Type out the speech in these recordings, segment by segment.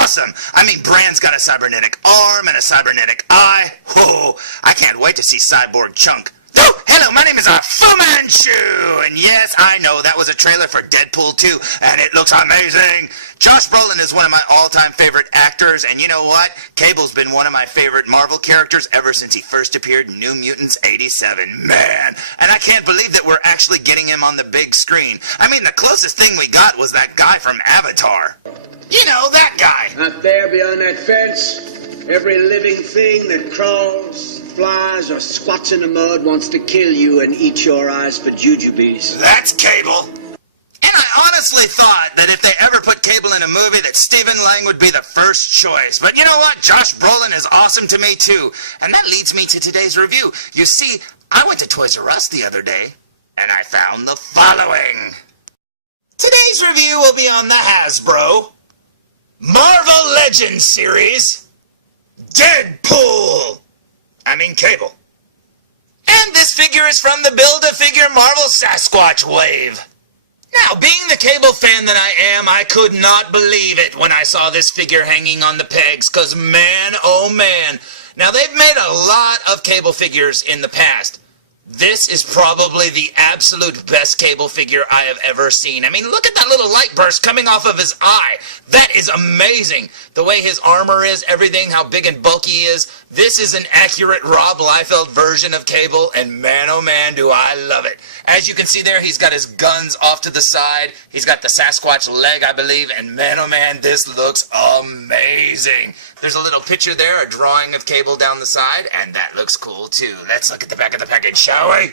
awesome! I mean, Brand's got a cybernetic arm and a cybernetic eye. Whoa, I can't wait to see Cyborg Chunk. Oh, hello, my name is Fu Manchu, and yes, I know that was a trailer for Deadpool 2, and it looks amazing. Josh Brolin is one of my all-time favorite actors, and you know what? Cable's been one of my favorite Marvel characters ever since he first appeared in New Mutants 87. Man, and I can't believe that we're actually getting him on the big screen. I mean, the closest thing we got was that guy from Avatar. You know, that guy. Out there beyond that fence, every living thing that crawls, flies, or squats in the mud wants to kill you and eat your eyes for jujubes. That's Cable. And I honestly thought that if they ever put Cable in a movie that Stephen Lang would be the first choice. But you know what? Josh Brolin is awesome to me too. And that leads me to today's review. You see, I went to Toys R Us the other day, and I found the following. Today's review will be on the Hasbro Marvel Legends series, Deadpool. Cable. And this figure is from the Build-A-Figure Marvel Sasquatch Wave. Now, being the Cable fan that I am, I could not believe it when I saw this figure hanging on the pegs, because man, oh man. Now, they've made a lot of Cable figures in the past. This is probably the absolute best Cable figure I have ever seen. I mean, look at that little light burst coming off of his eye. That is amazing. The way his armor is, everything, how big and bulky he is. This is an accurate Rob Liefeld version of Cable, and man, oh man, do I love it. As you can see there, he's got his guns off to the side. He's got the Sasquatch leg, I believe, and man, oh man, this looks amazing. There's a little picture there, a drawing of Cable down the side, and that looks cool too. Let's look at the back of the package, shall we?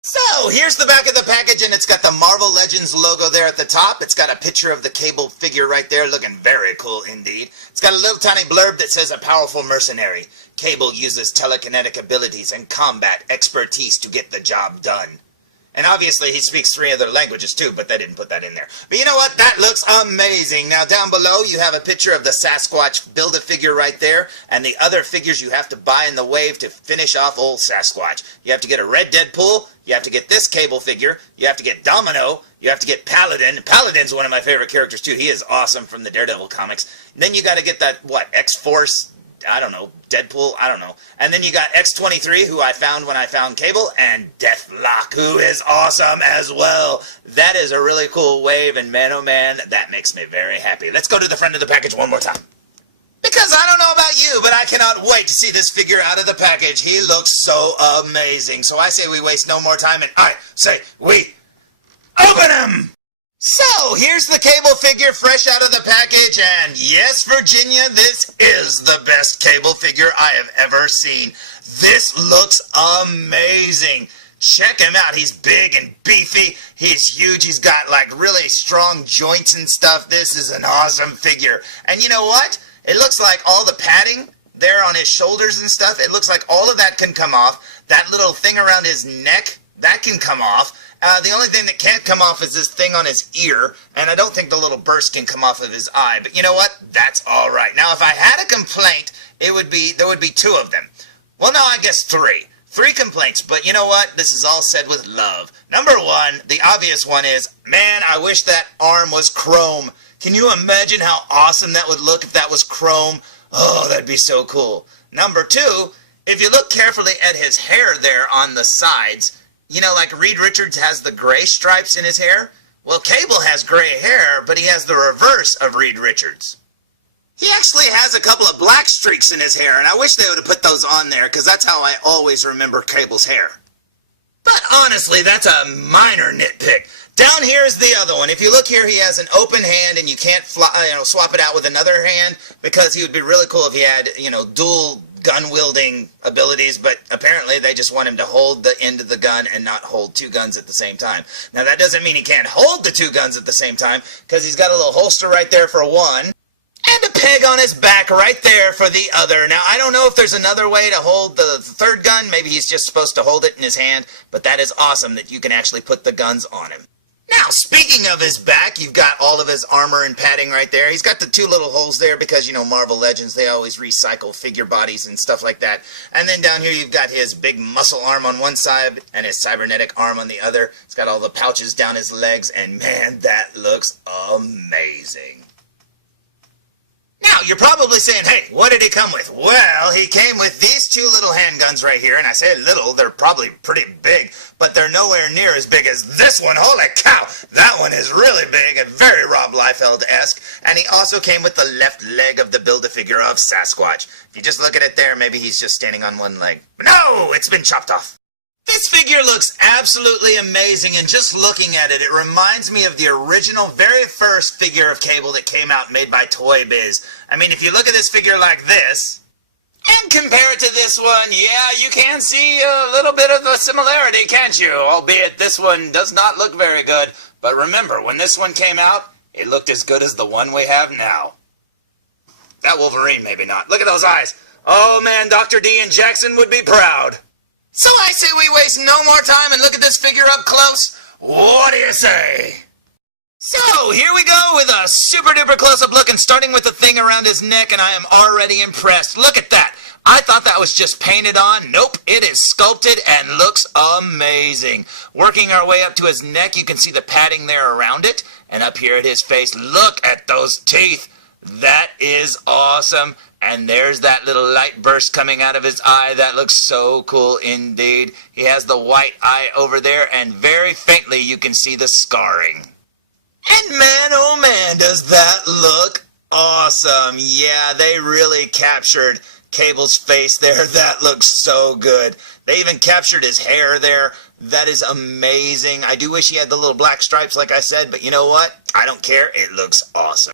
So, here's the back of the package, and it's got the Marvel Legends logo there at the top. It's got a picture of the Cable figure right there, looking very cool indeed. It's got a little tiny blurb that says, a powerful mercenary. Cable uses telekinetic abilities and combat expertise to get the job done. And obviously he speaks 3 other languages too, but they didn't put that in there. But you know what? That looks amazing. Now down below you have a picture of the Sasquatch Build-A-Figure right there, and the other figures you have to buy in the wave to finish off old Sasquatch. You have to get a red Deadpool, you have to get this Cable figure, you have to get Domino, you have to get Paladin. Paladin's one of my favorite characters too. He is awesome from the Daredevil comics. And then you got to get that, what, X-Force, I don't know, Deadpool, I don't know. And then you got X-23, who I found when I found Cable, and Deathlock, who is awesome as well. That is a really cool wave, and man, oh man, that makes me very happy. Let's go to the front of the package one more time. Because I don't know about you, but I cannot wait to see this figure out of the package. He looks so amazing. So I say we waste no more time, and I say we open him! So, here's the Cable figure fresh out of the package, and yes, Virginia, this is the best Cable figure I have ever seen. This looks amazing. Check him out. He's big and beefy. He's huge. He's got, like, really strong joints and stuff. This is an awesome figure. And you know what? It looks like all the padding there on his shoulders and stuff, it looks like all of that can come off. That little thing around his neck, that can come off. The only thing that can't come off is this thing on his ear, and I don't think the little burst can come off of his eye. But you know what? That's all right. Now, if I had a complaint, there would be 2 of them. Well, no, I guess 3. 3 complaints, but you know what? This is all said with love. Number 1, the obvious one is, man, I wish that arm was chrome. Can you imagine how awesome that would look if that was chrome? Oh, that'd be so cool. Number 2, if you look carefully at his hair there on the sides, you know, like Reed Richards has the gray stripes in his hair? Well, Cable has gray hair, but he has the reverse of Reed Richards. He actually has a couple of black streaks in his hair, and I wish they would have put those on there, because that's how I always remember Cable's hair. But honestly, that's a minor nitpick. Down here is the other one. If you look here, he has an open hand, and you can't swap it out with another hand, because he would be really cool if he had, dual gun-wielding abilities, but apparently they just want him to hold the end of the gun and not hold 2 guns at the same time. Now, that doesn't mean he can't hold the 2 guns at the same time, because he's got a little holster right there for one, and a peg on his back right there for the other. Now, I don't know if there's another way to hold the 3rd gun. Maybe he's just supposed to hold it in his hand, but that is awesome that you can actually put the guns on him. Now, speaking of his back, you've got all of his armor and padding right there. He's got the 2 little holes there because, Marvel Legends, they always recycle figure bodies and stuff like that. And then down here you've got his big muscle arm on one side and his cybernetic arm on the other. It's got all the pouches down his legs, and man, that looks amazing. you're probably saying, hey, what did he come with? Well, he came with these two little handguns right here, and I say little, they're probably pretty big, but they're nowhere near as big as this one. Holy cow! That one is really big and very Rob Liefeld-esque, and he also came with the left leg of the Build-A-Figure of Sasquatch. If you just look at it there, maybe he's just standing on one leg. But no! It's been chopped off. This figure looks absolutely amazing, and just looking at it, it reminds me of the original, very first figure of Cable that came out made by Toy Biz. I mean, if you look at this figure like this, and compare it to this one, yeah, you can see a little bit of a similarity, can't you? Albeit this one does not look very good, but remember, when this one came out, it looked as good as the one we have now. That Wolverine, maybe not. Look at those eyes. Oh man, Dr. D and Jackson would be proud. So I say we waste no more time and look at this figure up close. What do you say? So, here we go with a super duper close-up look, and starting with the thing around his neck, and I am already impressed. Look at that. I thought that was just painted on. Nope, it is sculpted and looks amazing. Working our way up to his neck, you can see the padding there around it, and up here at his face, look at those teeth. That is awesome. And there's that little light burst coming out of his eye. That looks so cool indeed. He has the white eye over there, and very faintly you can see the scarring. And man, oh man, does that look awesome. Yeah, they really captured Cable's face there. That looks so good. They even captured his hair there. That is amazing. I do wish he had the little black stripes like I said, but you know what? I don't care. It looks awesome.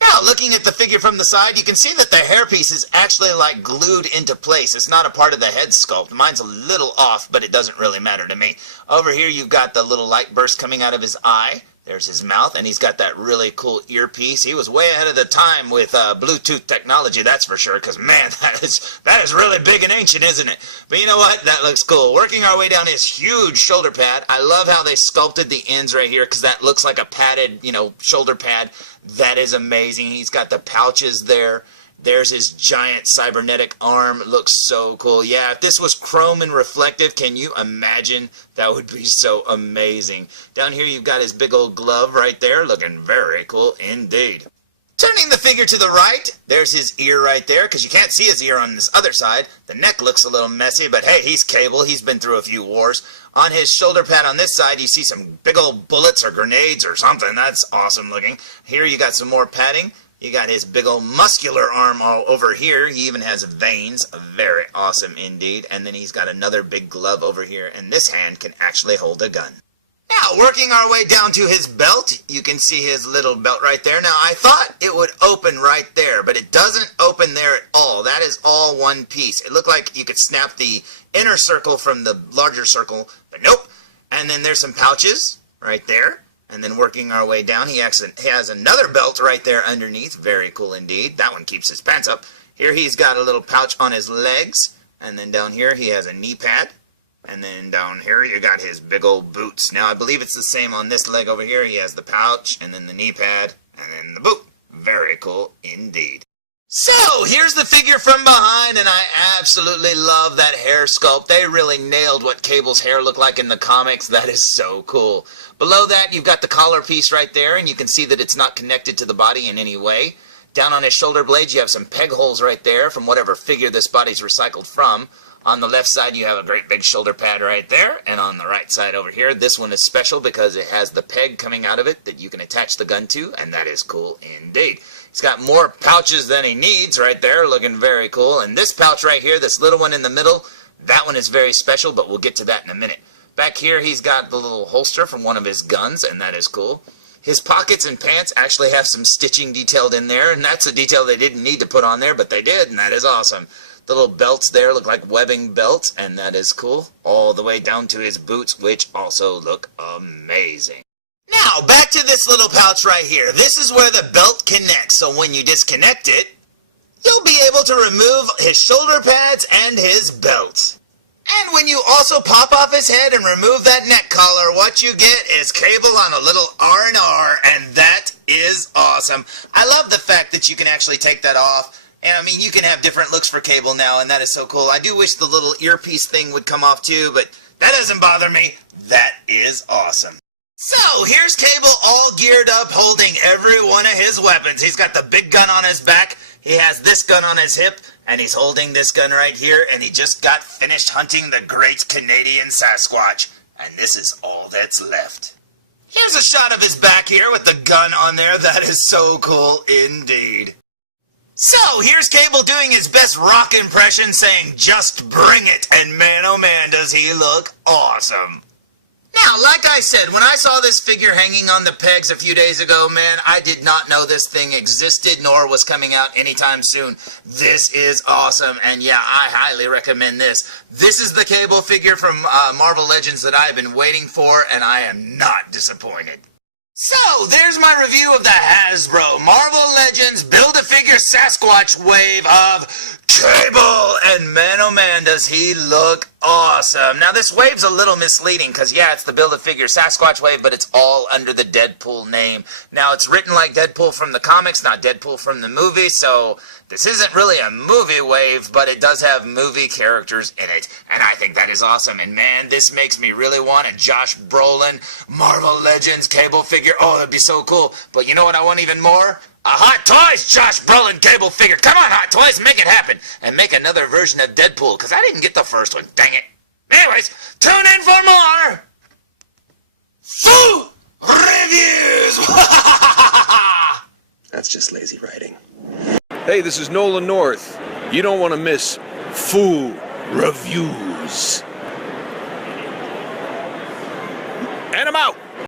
Now, looking at the figure from the side, you can see that the hairpiece is actually like glued into place. It's not a part of the head sculpt. Mine's a little off, but it doesn't really matter to me. Over here, you've got the little light burst coming out of his eye. There's his mouth, and he's got that really cool earpiece. He was way ahead of the time with Bluetooth technology, that's for sure, because, man, that is really big and ancient, isn't it? But you know what? That looks cool. Working our way down his huge shoulder pad. I love how they sculpted the ends right here, because that looks like a padded, shoulder pad. That is amazing. He's got the pouches there. There's his giant cybernetic arm. It looks so cool. Yeah, if this was chrome and reflective, can you imagine? That would be so amazing. Down here you've got his big old glove right there, looking very cool indeed. Turning the figure to the right, there's his ear right there, because you can't see his ear on this other side. The neck looks a little messy, but hey, he's Cable. He's been through a few wars. On his shoulder pad on this side, you see some big old bullets or grenades or something. That's awesome looking. Here you got some more padding. You got his big old muscular arm all over here. He even has veins. Very awesome indeed. And then he's got another big glove over here, and this hand can actually hold a gun. Now, working our way down to his belt, you can see his little belt right there. Now, I thought it would open right there, but it doesn't open there at all. That is all one piece. It looked like you could snap the inner circle from the larger circle, but nope. And then there's some pouches right there. And then working our way down, he has another belt right there underneath. Very cool indeed. That one keeps his pants up. Here he's got a little pouch on his legs. And then down here he has a knee pad. And then down here you got his big old boots. Now I believe it's the same on this leg over here. He has the pouch and then the knee pad and then the boot. Very cool indeed. So, here's the figure from behind, and I absolutely love that hair sculpt. They really nailed what Cable's hair looked like in the comics. That is so cool. Below that, you've got the collar piece right there, and you can see that it's not connected to the body in any way. Down on his shoulder blades, you have some peg holes right there from whatever figure this body's recycled from. On the left side, you have a great big shoulder pad right there, and on the right side over here, this one is special because it has the peg coming out of it that you can attach the gun to, and that is cool indeed. He's got more pouches than he needs right there, looking very cool. And this pouch right here, this little one in the middle, that one is very special, but we'll get to that in a minute. Back here, he's got the little holster from one of his guns, and that is cool. His pockets and pants actually have some stitching detailed in there, and that's a detail they didn't need to put on there, but they did, and that is awesome. The little belts there look like webbing belts, and that is cool. All the way down to his boots, which also look amazing. Now, back to this little pouch right here. This is where the belt connects, so when you disconnect it, you'll be able to remove his shoulder pads and his belt. And when you also pop off his head and remove that neck collar, what you get is Cable on a little R&R, and that is awesome. I love the fact that you can actually take that off. And I mean, you can have different looks for Cable now, and that is so cool. I do wish the little earpiece thing would come off too, but that doesn't bother me. That is awesome. So, here's Cable all geared up, holding every one of his weapons. He's got the big gun on his back. He has this gun on his hip, and he's holding this gun right here, and he just got finished hunting the great Canadian Sasquatch. And this is all that's left. Here's a shot of his back here with the gun on there. That is so cool indeed. So, here's Cable doing his best rock impression saying, "Just bring it," and man oh man does he look awesome. Now, like I said, when I saw this figure hanging on the pegs a few days ago, man, I did not know this thing existed nor was coming out anytime soon. This is awesome, and yeah, I highly recommend this. This is the Cable figure from Marvel Legends that I have been waiting for, and I am not disappointed. So, there's my review of the Hasbro Marvel Legends Build-A-Figure Sasquatch Wave of Cable, and man oh man does he look awesome. Now this wave's a little misleading because yeah, it's the Build-A-Figure Sasquatch Wave, but it's all under the Deadpool name. Now it's written like Deadpool from the comics, not Deadpool from the movie, so this isn't really a movie wave, but it does have movie characters in it, and I think that is awesome. And man, this makes me really want a Josh Brolin Marvel Legends Cable figure. Oh, that'd be so cool. But you know what I want even more? A Hot Toys Josh Brolin Cable figure. Come on, Hot Toys, make it happen. And make another version of Deadpool, because I didn't get the first one. Dang it. Anyways, tune in for more Foo Reviews. That's just lazy writing. Hey, this is Nolan North. You don't want to miss Foo Reviews.